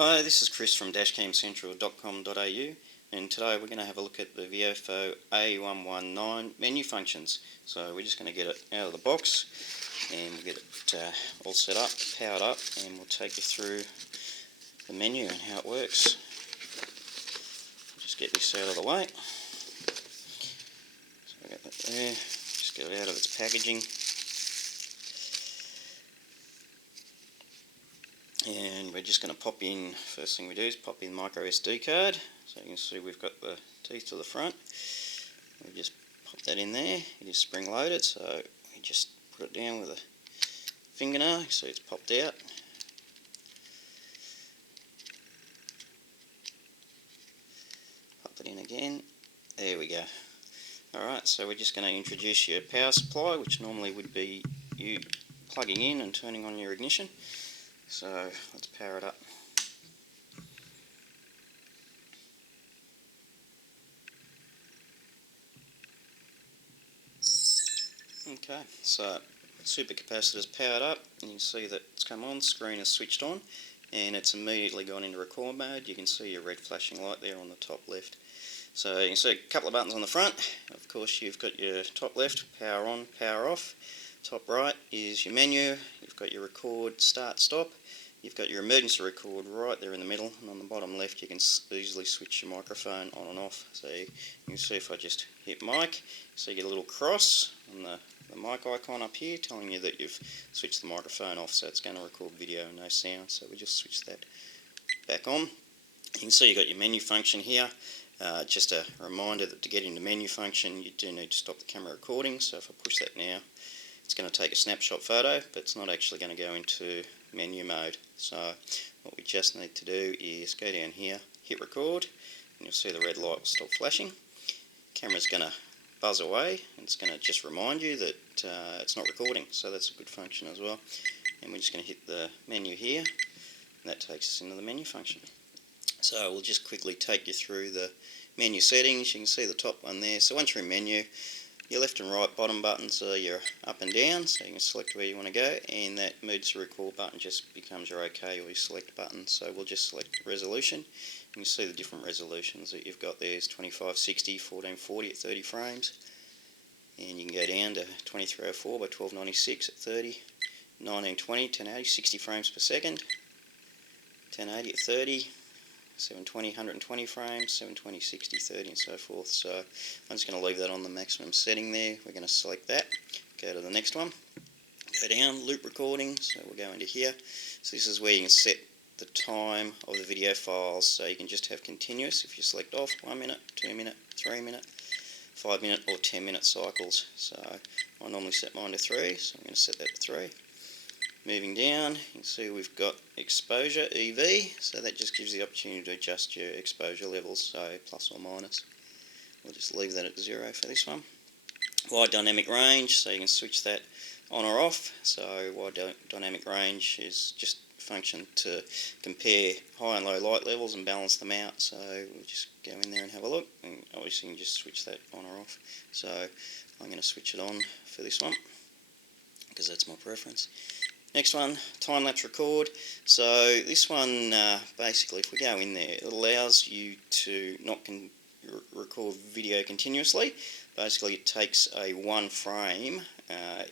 Hi, this is Chris from dashcamcentral.com.au, and today we're going to have a look at the VIOFO A119 menu functions. So we're just going to get it out of the box and we'll get it all set up, powered up, and we'll take you through the menu and how it works. Just get this out of the way. So we got that there, just get it out of its packaging. And we're just going to pop in, first thing we do is pop in the micro SD card. So you can see we've got the teeth to the front. We just pop that in there. It is spring loaded, so we just put it down with a fingernail so it's popped out. Pop it in again. There we go. Alright, so we're just going to introduce your power supply, which normally would be you plugging in and turning on your ignition. So let's power it up. Okay, so supercapacitor's powered up, and you can see that it's come on, screen is switched on, and it's immediately gone into record mode. You can see your red flashing light there on the top left. So you can see a couple of buttons on the front. Of course, you've got your top left, power on, power off. Top right is your menu. You've got your record, start, stop. You've got your emergency record right there in the middle, and on the bottom left you can easily switch your microphone on and off. So you can see if I just hit mic, so you get a little cross on the mic icon up here telling you that you've switched the microphone off, so it's going to record video and no sound. So we just switch that back on. You can see you've got your menu function here. Just a reminder that to get into menu function you do need to stop the camera recording, so if I push that now it's going to take a snapshot photo, but it's not actually going to go into menu mode. So what we just need to do is go down here, hit record, and you'll see the red light will stop flashing. Camera's going to buzz away, and it's going to just remind you that it's not recording, so that's a good function as well. And we're just going to hit the menu here, and that takes us into the menu function. So we'll just quickly take you through the menu settings. You can see the top one there. So once you're in menu, your left and right bottom buttons are your up and down, so you can select where you want to go, and that moves to record button just becomes your OK or your select button. So we'll just select resolution. You can see the different resolutions that you've got there is 2560, 1440 at 30 frames, and you can go down to 2304 by 1296 at 30, 1920, 1080, 60 frames per second, 1080 at 30, 720, 120 frames, 720, 60, 30 and so forth. So I'm just going to leave that on the maximum setting there. We're going to select that, go to the next one, go down, loop recording, so we'll go into here. So this is where you can set the time of the video files, so you can just have continuous if you select off 1 minute, 2 minute, 3 minute, 5 minute or 10 minute cycles. So I normally set mine to 3, so I'm going to set that to 3. Moving down, you can see we've got exposure, EV, so that just gives you the opportunity to adjust your exposure levels, so plus or minus. We'll just leave that at 0 for this one. Wide dynamic range, so you can switch that on or off. So wide dynamic range is just a function to compare high and low light levels and balance them out. So we'll just go in there and have a look, and obviously you can just switch that on or off. So I'm going to switch it on for this one because that's my preference. Next one, time-lapse record. So this one, basically, if we go in there, it allows you to not record video continuously. Basically, it takes a 1 frame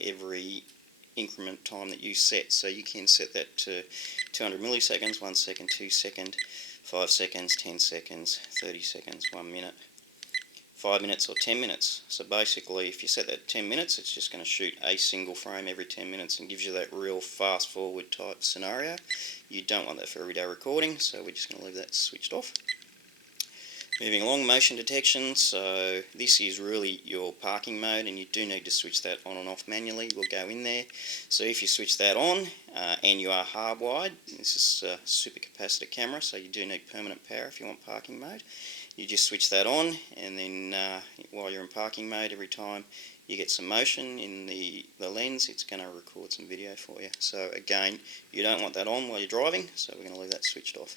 every increment time that you set. So you can set that to 200 milliseconds, 1 second, 2 seconds, 5 seconds, 10 seconds, 30 seconds, 1 minute, 5 minutes or 10 minutes. So basically if you set that 10 minutes, it's just going to shoot a single frame every 10 minutes and gives you that real fast forward type scenario. You don't want that for everyday recording, so we're just going to leave that switched off. Moving along, motion detection. So this is really your parking mode, and you do need to switch that on and off manually. We'll go in there. So if you switch that on and you are hardwired, this is a supercapacitor camera, so you do need permanent power if you want parking mode. You just switch that on, and then while you're in parking mode, every time you get some motion in the lens, it's going to record some video for you. So again, you don't want that on while you're driving, so we're going to leave that switched off.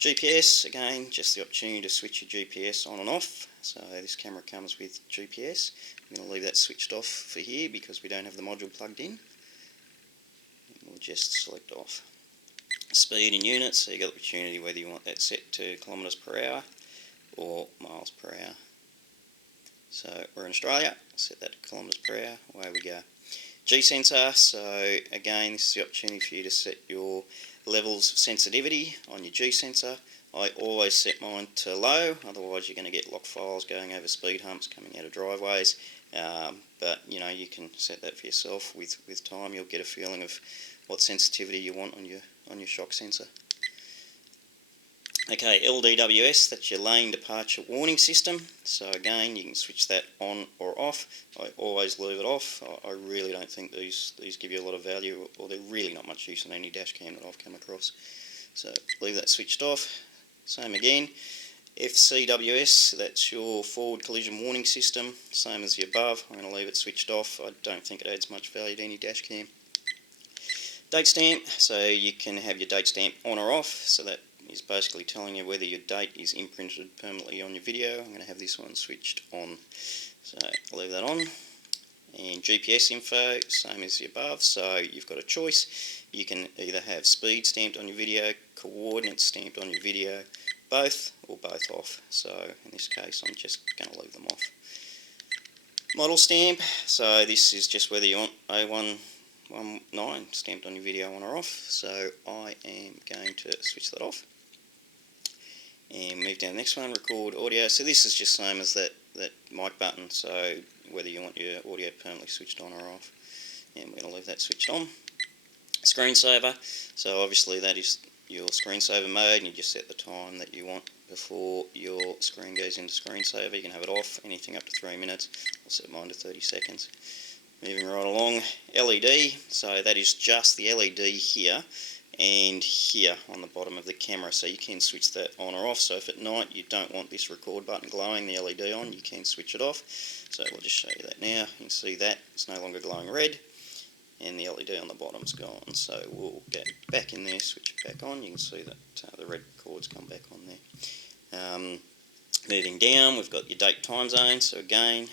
GPS, again, just the opportunity to switch your GPS on and off. So this camera comes with GPS. I'm going to leave that switched off for here because we don't have the module plugged in. We'll just select off. speed in units, so you've got the opportunity whether you want that set to kilometres per hour or miles per hour. So we're in Australia, set that to kilometres per hour, away we go. G-sensor, so again this is the opportunity for you to set your levels of sensitivity on your G-sensor. I always set mine to low, otherwise you're going to get lock files going over speed humps coming out of driveways, but you know, you can set that for yourself. With time you'll get a feeling of what sensitivity you want on your shock sensor. Okay, LDWS, that's your lane departure warning system. So again, you can switch that on or off. I always leave it off. I really don't think these give you a lot of value, or they're really not much use on any dash cam that I've come across. So leave that switched off. Same again. FCWS, that's your forward collision warning system. Same as the above. I'm going to leave it switched off. I don't think it adds much value to any dash cam. Date stamp, so you can have your date stamp on or off, so that is basically telling you whether your date is imprinted permanently on your video. I'm going to have this one switched on, so I'll leave that on. And GPS info, same as the above, so you've got a choice. You can either have speed stamped on your video, coordinates stamped on your video, both, or both off. So in this case I'm just going to leave them off. Model stamp, so this is just whether you want A119 stamped on your video on or off, so I am going to switch that off. And move down to the next one, record audio. So this is just same as that mic button, so whether you want your audio permanently switched on or off. And we're going to leave that switched on. Screensaver, so obviously that is your screensaver mode, and you just set the time that you want before your screen goes into screensaver. You can have it off, anything up to 3 minutes. I'll set mine to 30 seconds. Moving right along, LED, so that is just the LED here and here on the bottom of the camera, so you can switch that on or off. So if at night you don't want this record button glowing, the LED on, you can switch it off. So we'll just show you that now. You can see that it's no longer glowing red and the LED on the bottom's gone. So we'll get back in there, switch it back on. You can see that the red cord's come back on there. Moving down, we've got your date time zone, so again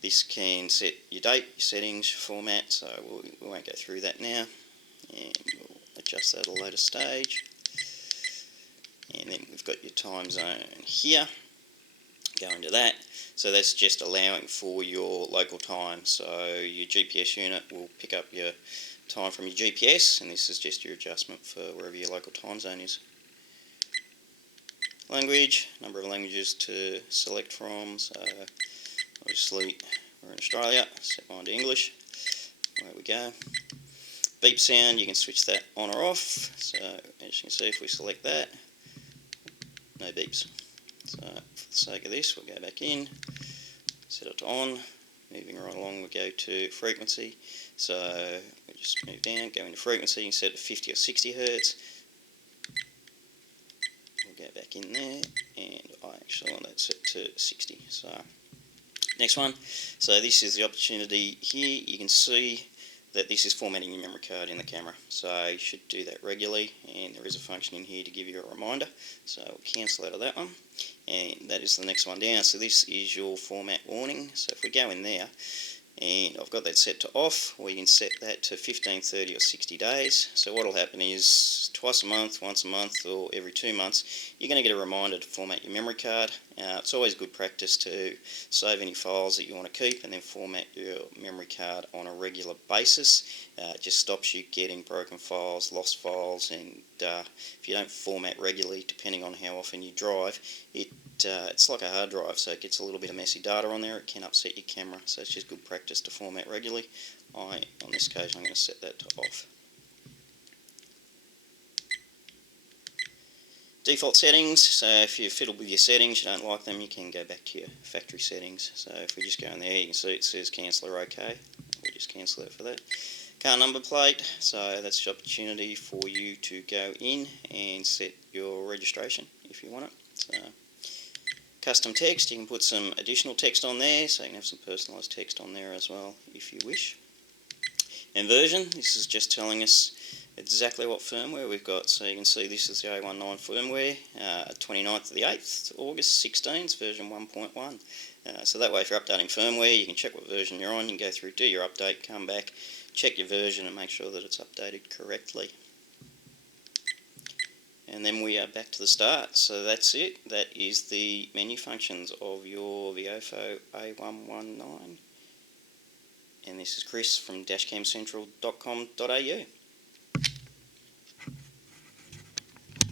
this can set your date, your settings, your format, so we won't go through that now, and we'll adjust that at a later stage. And then we've got your time zone here, go into that, so that's just allowing for your local time, so your GPS unit will pick up your time from your GPS, and this is just your adjustment for wherever your local time zone is. Language, number of languages to select from, so obviously we're in Australia, set mine to English, there we go. Beep sound, you can switch that on or off, so as you can see if we select that, no beeps. So for the sake of this we'll go back in, set it to on, moving right along we go to frequency, so we just move down, go into frequency and set it to 50 or 60 Hertz. We'll go back in there, and I actually want that set to 60. So next one, so this is the opportunity here. You can see that this is formatting your memory card in the camera, so you should do that regularly, and there is a function in here to give you a reminder, so we'll cancel out of that one, and that is the next one down. So this is your format warning, so if we go in there, and I've got that set to off, or you can set that to 15, 30 or 60 days. So what will happen is twice a month, once a month or every 2 months you're going to get a reminder to format your memory card. It's always good practice to save any files that you want to keep and then format your memory card on a regular basis. It just stops you getting broken files, lost files, and if you don't format regularly, depending on how often you drive, it's like a hard drive, so it gets a little bit of messy data on there. It can upset your camera, so it's just good practice to format regularly. On this occasion, I'm going to set that to off. Default settings, so if you've fiddled with your settings, you don't like them, you can go back to your factory settings. So if we just go in there, you can see it says cancel or OK. We'll just cancel it for that. Car number plate, so that's the opportunity for you to go in and set your registration if you want it. So custom text, you can put some additional text on there, so you can have some personalised text on there as well if you wish. And version, this is just telling us exactly what firmware we've got, so you can see this is the A119 firmware, 29th of the 8th, August 16, version 1.1. So that way if you're updating firmware, you can check what version you're on, you can go through, do your update, come back, check your version and make sure that it's updated correctly. and then we are back to the start. So that's it. That is the menu functions of your VIOFO A119. And this is Chris from dashcamcentral.com.au.